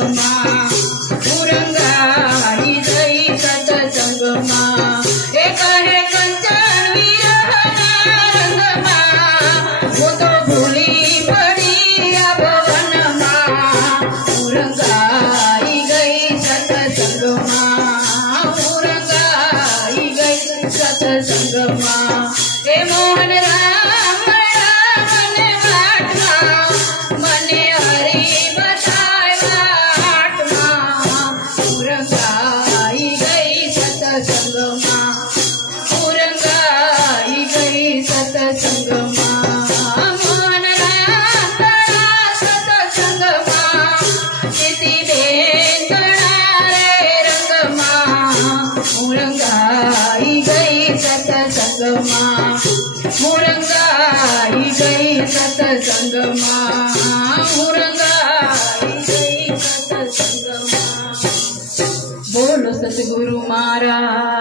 सत्संगमा उरंगाई गई सत्संगमा एक है कंचन विरहना रंगमा वो तो भूली पड़ी अब वनमा उरंगाई गई सत्संगमा उरंगाई गई सत्संगमा ए मोहन राम राम ने वाटमा मने हरि बताय वाटमा उरंगाई गई सत्संगमा उरंगाई गई सत्संगमा मोहन राम सत्संगमा इति बेंदणा रे रंगमा उरंगाई गई सत्संगमा उरंगाई गई सत्संगमा उरंगाई गई सत्संगमा। बोलो सतगुरु महाराज।